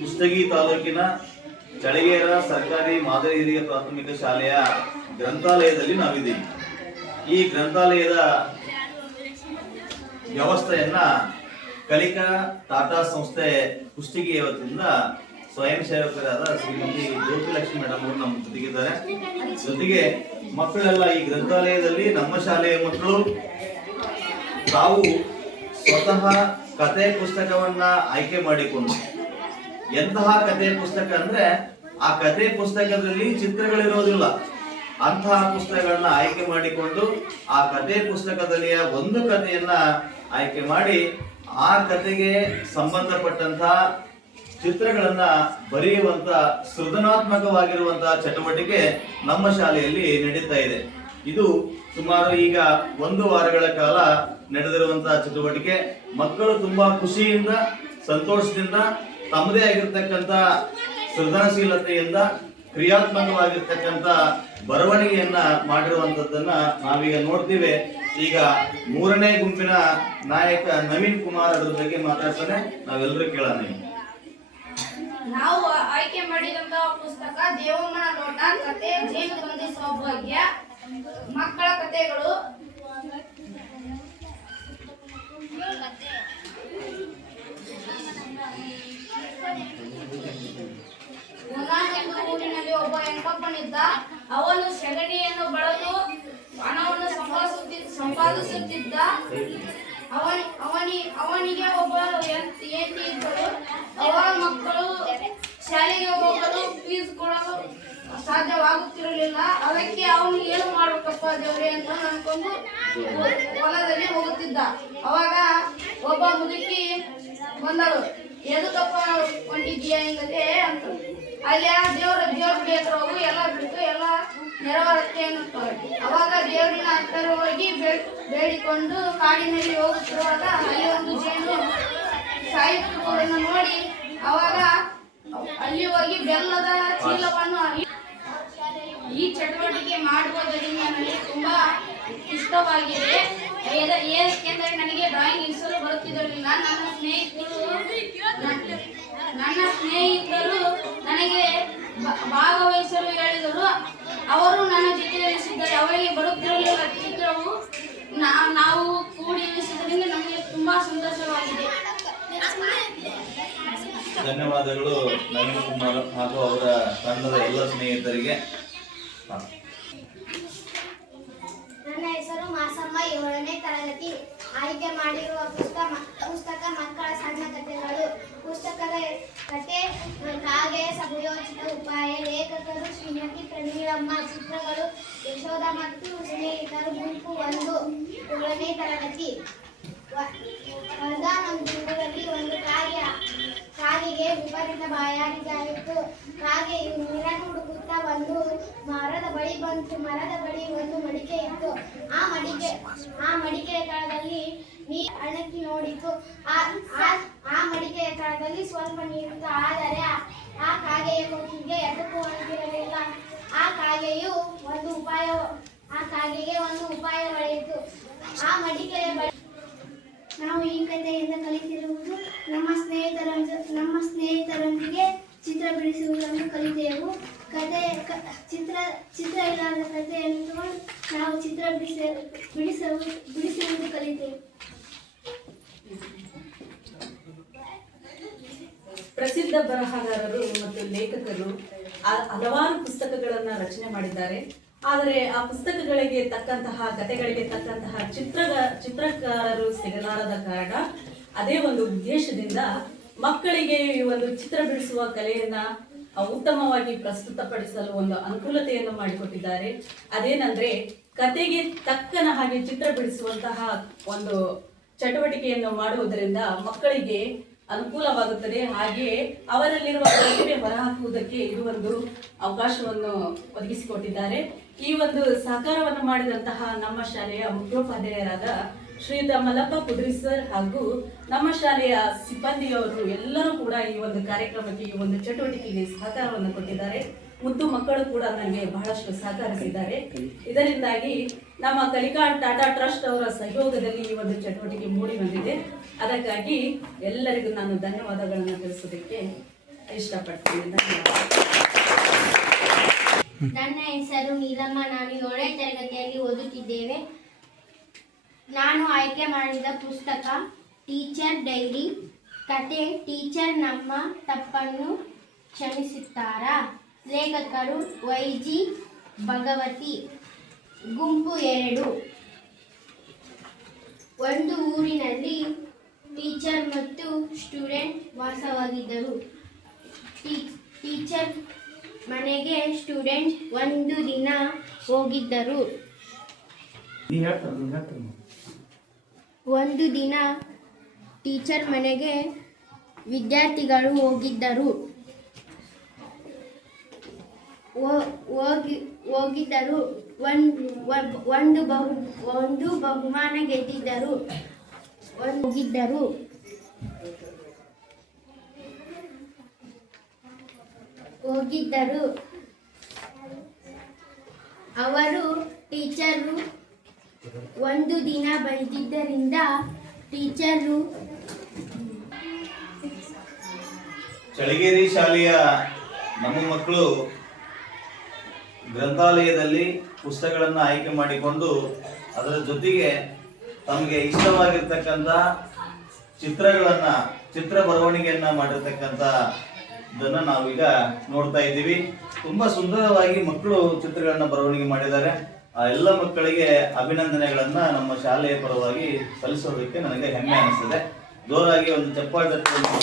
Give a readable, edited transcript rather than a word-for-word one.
ಕುಷ್ಟಗಿ ತಾಲೂಕಿನ ಚಳಗೇರ ಸರ್ಕಾರಿ ಮಾದರಿ ಹಿರಿಯ ಪ್ರಾಥಮಿಕ ಶಾಲೆಯ ಗ್ರಂಥಾಲಯದಲ್ಲಿ ನಾವಿದ್ದೀವಿ. ಈ ಗ್ರಂಥಾಲಯದ ವ್ಯವಸ್ಥೆಯನ್ನ ಕಲಿಕಾ ಟಾಟಾ ಸಂಸ್ಥೆ ಕುಷ್ಟಗಿಯ ವತಿಯಿಂದ ಸ್ವಯಂ ಸೇವಕರಾದ ಶ್ರೀಮತಿ ಜ್ಯೋತಿಲಕ್ಷ್ಮಿ ಮೇಡಮ್ ಅವರು ನಮ್ಮ ಜೊತೆಗಿದ್ದಾರೆ. ಜೊತೆಗೆ ಮಕ್ಕಳೆಲ್ಲ ಈ ಗ್ರಂಥಾಲಯದಲ್ಲಿ ನಮ್ಮ ಶಾಲೆಯ ಮಕ್ಕಳು ತಾವು ಸ್ವತಃ ಕತೆ ಪುಸ್ತಕವನ್ನ ಆಯ್ಕೆ ಮಾಡಿಕೊಂಡು, ಎಂತಹ ಕತೆ ಪುಸ್ತಕ ಅಂದ್ರೆ ಆ ಕತೆ ಪುಸ್ತಕದಲ್ಲಿ ಚಿತ್ರಗಳಿರೋದಿಲ್ಲ, ಅಂತಹ ಪುಸ್ತಕಗಳನ್ನ ಆಯ್ಕೆ ಮಾಡಿಕೊಂಡು ಆ ಕತೆ ಪುಸ್ತಕದಲ್ಲಿಯ ಒಂದು ಕಥೆಯನ್ನ ಆಯ್ಕೆ ಮಾಡಿ ಆ ಕತೆಗೆ ಸಂಬಂಧಪಟ್ಟಂತಹ ಚಿತ್ರಗಳನ್ನ ಬರೆಯುವಂತ ಸೃಜನಾತ್ಮಕವಾಗಿರುವಂತಹ ಚಟುವಟಿಕೆ ನಮ್ಮ ಶಾಲೆಯಲ್ಲಿ ನಡೀತಾ ಇದೆ. ಇದು ಸುಮಾರು ಈಗ 1 ವಾರಗಳ ಕಾಲ ನಡೆದಿರುವಂತಹ ಚಟುವಟಿಕೆ. ಮಕ್ಕಳು ತುಂಬಾ ಖುಷಿಯಿಂದ ಸಂತೋಷದಿಂದ ತಮ್ಮದೇ ಆಗಿರ್ತಕ್ಕಂಥ ಸೃಜನಶೀಲತೆಯಿಂದ ಕ್ರಿಯಾತ್ಮಕವಾಗಿರ್ತಕ್ಕಂಥ ಬರವಣಿಗೆಯನ್ನ ಮಾಡಿರುವಂತದ್ದನ್ನ ನಾವೀಗ ನೋಡ್ತೀವಿ. ಈಗ 3ನೇ ಗುಂಪಿನ ನಾಯಕ ನವೀನ್ ಕುಮಾರ್ ಅದ್ರ ಬಗ್ಗೆ ಮಾತಾಡ್ತಾನೆ, ನಾವೆಲ್ಲರೂ ಕೇಳೋಣ. ನಾವು ಆಯ್ಕೆ ಮಾಡಿದಂತಹ ಪುಸ್ತಕ ದೇವಮ್ಮನ ನೋಟ, ಕತೆ ಜೇನುಗಂದಿ ಸೌಭಾಗ್ಯ, ಮಕ್ಕಳ ಕಥೆಗಳು, ಒಂದಾನೊಂದು ಊರಿನಲ್ಲಿ ಒಬ್ಬ ಹೆಂಗಪ್ಪನಿದ್ದ. ಅವನು ಸೆಗಣಿಯನ್ನು ಬೆಳೆದು ಹಣವನ್ನು ಸಂಪಾದಿಸುತ್ತಿದ್ದ. ಅವನಿಗೆ ಒಬ್ಬ ಹೆಂಡತಿ ಇದ್ದರು. ಅವರ ಮಕ್ಕಳು ಶಾಲೆಗೆ ಹೋಗಲು ಫೀಸ್ ಕೊಡಲು ಸಾಧ್ಯವಾಗುತ್ತಿರಲಿಲ್ಲ. ಅದಕ್ಕೆ ಅವನು ಏನು ಮಾಡಬೇಕಪ್ಪ ದೇವರೇ ಅಂತ ಅನ್ಕೊಂಡು ಹೊಲದಲ್ಲಿ ಹೋಗುತ್ತಿದ್ದ. ಅವಾಗ ಒಬ್ಬ ಮುದುಕಿ ಬಂದಳು. ಎದಕ್ಕಪ್ಪ ಹೊಂಟಿದ್ದೀಯ ಹಿಂಗದೆ ಅಂತ. ಅಲ್ಲಿ ದೇವ್ರ ಗುಡಿ ಹತ್ರ ಹೋಗಿ ಎಲ್ಲ ಬಿಟ್ಟು ಎಲ್ಲ ನೆರವೇರುತ್ತೆ ಅನ್ನುತ್ತಾರೆ. ಅವಾಗ ದೇವರಿನ ಹತ್ತಿರ ಹೋಗಿ ಬೇಡಿಕೊಂಡು ಕಾಡಿನಲ್ಲಿ ಹೋಗುತ್ತಿರುವಾಗ ಅಲ್ಲಿ ಒಂದು ಜೇನು ಸಾಯುತ್ತಿರುವುದನ್ನು ನೋಡಿ ಅವಾಗ ಅಲ್ಲಿ ಹೋಗಿ ಬೆಲ್ಲದ ಚೀಲವನ್ನು ಈ ಚಟುವಟಿಕೆ ಮಾಡುವುದರಿಂದ ನನಗೆ ತುಂಬಾ ಇಷ್ಟವಾಗಿದೆ. ಏಕೆಂದರೆ ನನಗೆ ಡ್ರಾಯಿಂಗ್ ಇರಿಸಲು ಬರುತ್ತಿರಲಿಲ್ಲ. ನನ್ನ ಸ್ನೇಹಿತರು ನನಗೆ ಭಾಗವಹಿಸಲು ಹೇಳಿದರು. ಅವರು ನನ್ನ ಜೊತೆ ಇರಿಸಿದ್ದಾರೆ. ಅವರಿಗೆ ಬರುತ್ತಿರಲಿಲ್ಲ ಚಿತ್ರವು. ನಾವು ಕೂಡಿ ಇರಿಸಿದ್ರಿಂದ ನಮಗೆ ತುಂಬಾ ಸಂತೋಷವಾಗಿದೆ. ಧನ್ಯವಾದಗಳು ನವೀನ್ ಕುಮಾರ್ ಹಾಗೂ ಅವರ ತಂಡದ ಎಲ್ಲ ಸ್ನೇಹಿತರಿಗೆ. ನನ್ನ ಹೆಸರು ಮಾಸಮ್ಮ, 7ನೇ ತರಗತಿ. ಆಯ್ಕೆ ಮಾಡಿರುವ ಪುಸ್ತಕ ಮಕ್ಕಳ ಸಣ್ಣ ಕಥೆಗಳು. ಪುಸ್ತಕದ ಕತೆ ಕಾಗೆಯ ಸಮಯೋಚಿತ ಉಪಾಯ. ಲೇಖಕರು ಶ್ರೀಮತಿ ಪ್ರಮೀಳಮ್ಮ. ಚಿತ್ರಗಳು ಯಶೋಧ ಮತ್ತು ಸ್ನೇಹಿತರು. ಗುಂಪು 1, 7ನೇ ತರಗತಿ. ಒಂದಾನೊಂದು ಊರಲ್ಲಿ ಒಂದು ಕಾಗೆಗೆ ವಿಪರೀತ ಬಾಯಾರಿಕೆಯಾಗಿತ್ತು. ಕಾಗೆಯು ನೀರನ್ನು ಹುಡುಕುತ್ತಾ ಒಂದು ಮರದ ಬಳಿ ಬಂತು. ಮರದ ಬಳಿ ಒಂದು ಮಡಿಕೆ ಇತ್ತು. ಆ ಮಡಿಕೆಯ ತಳದಲ್ಲಿ ನೀರು ಅಣಕಿ ನೋಡಿತು. ಆ ಮಡಿಕೆಯ ತಳದಲ್ಲಿ ಸ್ವಲ್ಪ ನೀರಿತ್ತು. ಆದರೆ ಆ ಕಾಗೆಯ ಮೂಗಿಗೆ ಎದಕ್ಕೂ ಒಣಗಿರಲಿಲ್ಲ. ಆ ಕಾಗೆಗೆ ಒಂದು ಉಪಾಯ ಹೊಳೆಯಿತು. ಆ ಮಡಿಕೆಯ ಬಳಿ ನಾವು ಈ ಕಥೆಯಿಂದ ಕಲಿತಿರುವುದು ನಮ್ಮ ಸ್ನೇಹಿತರೊಂದಿಗೆ ಚಿತ್ರ ಬಿಡಿಸುವುದನ್ನು ಕಲಿತೆವು. ಚಿತ್ರ ಇಲ್ಲದ ಕಥೆಯನ್ನು ತಗೊಂಡು ನಾವು ಚಿತ್ರ ಬಿಡಿಸುವುದು ಕಲಿತೆವು. ಪ್ರಸಿದ್ಧ ಬರಹಗಾರರು ಮತ್ತು ಲೇಖಕರು ಹಲವಾರು ಪುಸ್ತಕಗಳನ್ನು ರಚನೆ ಮಾಡಿದ್ದಾರೆ. ಆದರೆ ಆ ಪುಸ್ತಕಗಳಿಗೆ ತಕ್ಕಂತಹ ಕಥೆಗಳಿಗೆ ತಕ್ಕಂತಹ ಚಿತ್ರಕಾರರು ಸಿಗಲಾರದ ಕಾರಣ ಅದೇ ಒಂದು ಉದ್ದೇಶದಿಂದ ಮಕ್ಕಳಿಗೆ ಈ ಒಂದು ಚಿತ್ರ ಬಿಡಿಸುವ ಕಲೆಯನ್ನ ಉತ್ತಮವಾಗಿ ಪ್ರಸ್ತುತಪಡಿಸಲು ಒಂದು ಅನುಕೂಲತೆಯನ್ನು ಮಾಡಿಕೊಟ್ಟಿದ್ದಾರೆ. ಅದೇನಂದ್ರೆ ಕತೆಗೆ ತಕ್ಕನ ಹಾಗೆ ಚಿತ್ರ ಬಿಡಿಸುವಂತಹ ಒಂದು ಚಟುವಟಿಕೆಯನ್ನು ಮಾಡುವುದರಿಂದ ಮಕ್ಕಳಿಗೆ ಅನುಕೂಲವಾಗುತ್ತದೆ. ಹಾಗೆಯೇ ಅವರಲ್ಲಿರುವ ಪ್ರತಿಭೆ ಹೊರಹಾಕುವುದಕ್ಕೆ ಇದು ಒಂದು ಅವಕಾಶವನ್ನು ಒದಗಿಸಿಕೊಟ್ಟಿದ್ದಾರೆ. ಈ ಒಂದು ಸಹಕಾರವನ್ನು ಮಾಡಿದಂತಹ ನಮ್ಮ ಶಾಲೆಯ ಮುಖ್ಯೋಪಾಧ್ಯಾಯರಾದ ಶ್ರೀಯುತ ಮಲ್ಲಪ್ಪ ಕುದ್ರಿ ಸರ್ ಹಾಗೂ ನಮ್ಮ ಶಾಲೆಯ ಸಿಬ್ಬಂದಿಯವರು ಎಲ್ಲರೂ ಕೂಡ ಈ ಒಂದು ಕಾರ್ಯಕ್ರಮಕ್ಕೆ, ಈ ಒಂದು ಚಟುವಟಿಕೆಗೆ ಸಹಕಾರವನ್ನು ಕೊಟ್ಟಿದ್ದಾರೆ. ಮುದ್ದು ಮಕ್ಕಳು ಕೂಡ ನನಗೆ ಬಹಳಷ್ಟು ಸಹಕರಿಸಿದ್ದಾರೆ. ಇದರಿಂದಾಗಿ ನಮ್ಮ ಕಲಿಕಾ ಟಾಟಾ ಟ್ರಸ್ಟ್ ಅವರ ಸಹಯೋಗದಲ್ಲಿ ಈ ಒಂದು ಚಟುವಟಿಕೆ ಮೂಡಿ ಬಂದಿದೆ. ಅದಕ್ಕಾಗಿ ಎಲ್ಲರಿಗೂ ನಾನು ಧನ್ಯವಾದಗಳನ್ನು ತಿಳಿಸೋದಕ್ಕೆ ಇಷ್ಟಪಡ್ತೀನಿ. ಧನ್ಯವಾದ. ನನ್ನ ಹೆಸರು ನೀಲಮ್ಮ. ನಾನು 7ನೇ ತರಗತಿಯಲ್ಲಿ ಓದುತ್ತಿದ್ದೇವೆ. ನಾನು ಆಯ್ಕೆ ಮಾಡಿದ ಪುಸ್ತಕ ಟೀಚರ್ ಡೈರಿ. ಕತೆ ಟೀಚರ್ ನಮ್ಮ ತಪ್ಪನ್ನು ಕ್ಷಮಿಸುತ್ತಾರಾ? ಲೇಖಕರು ವೈಜಿ ಭಗವತಿ. ಗುಂಪು 2. ಒಂದು ಊರಿನಲ್ಲಿ ಟೀಚರ್ ಮತ್ತು ಸ್ಟೂಡೆಂಟ್ ವಾಸವಾಗಿದ್ದರು. ಟೀಚರ್ ಮನೆಗೆ ಸ್ಟೂಡೆಂಟ್ ಒಂದು ದಿನ ಹೋಗಿದ್ದರು. ಒಂದು ದಿನ ಟೀಚರ್ ಮನೆಗೆ ವಿದ್ಯಾರ್ಥಿಗಳು ಹೋಗಿದ್ದರು. ಒಂದು ಬಹುಮಾನ ಗೆದ್ದಿದ್ದರು. ಹೋಗಿದ್ದರು. ಅವರು ಟೀಚರು ಒಂದು ದಿನ ಬೈದಿದ್ದರಿಂದ ಟೀಚರು ಚಳಿಗೇರಿ ಶಾಲೆಯ ನಮ್ಮ ಮಕ್ಕಳು ಗ್ರಂಥಾಲಯದಲ್ಲಿ ಪುಸ್ತಕಗಳನ್ನು ಆಯ್ಕೆ ಮಾಡಿಕೊಂಡು ಅದರ ಜೊತೆಗೆ ತಮಗೆ ಇಷ್ಟವಾಗಿರ್ತಕ್ಕಂಥ ಚಿತ್ರ ಬರವಣಿಗೆಯನ್ನ ಮಾಡಿರ್ತಕ್ಕಂಥದ್ದನ್ನ ನಾವೀಗ ನೋಡ್ತಾ ಇದ್ದೀವಿ. ತುಂಬಾ ಸುಂದರವಾಗಿ ಮಕ್ಕಳು ಚಿತ್ರಗಳನ್ನ ಬರವಣಿಗೆ ಮಾಡಿದ್ದಾರೆ. ಆ ಎಲ್ಲ ಮಕ್ಕಳಿಗೆ ಅಭಿನಂದನೆಗಳನ್ನ ನಮ್ಮ ಶಾಲೆಯ ಪರವಾಗಿ ಸಲ್ಲಿಸೋದಕ್ಕೆ ನನಗೆ ಹೆಮ್ಮೆ ಅನಿಸ್ತದೆ. ಜೋರಾಗಿ ಒಂದು ಚಪ್ಪಾಳೆ ತಟ್ಟುವುದು.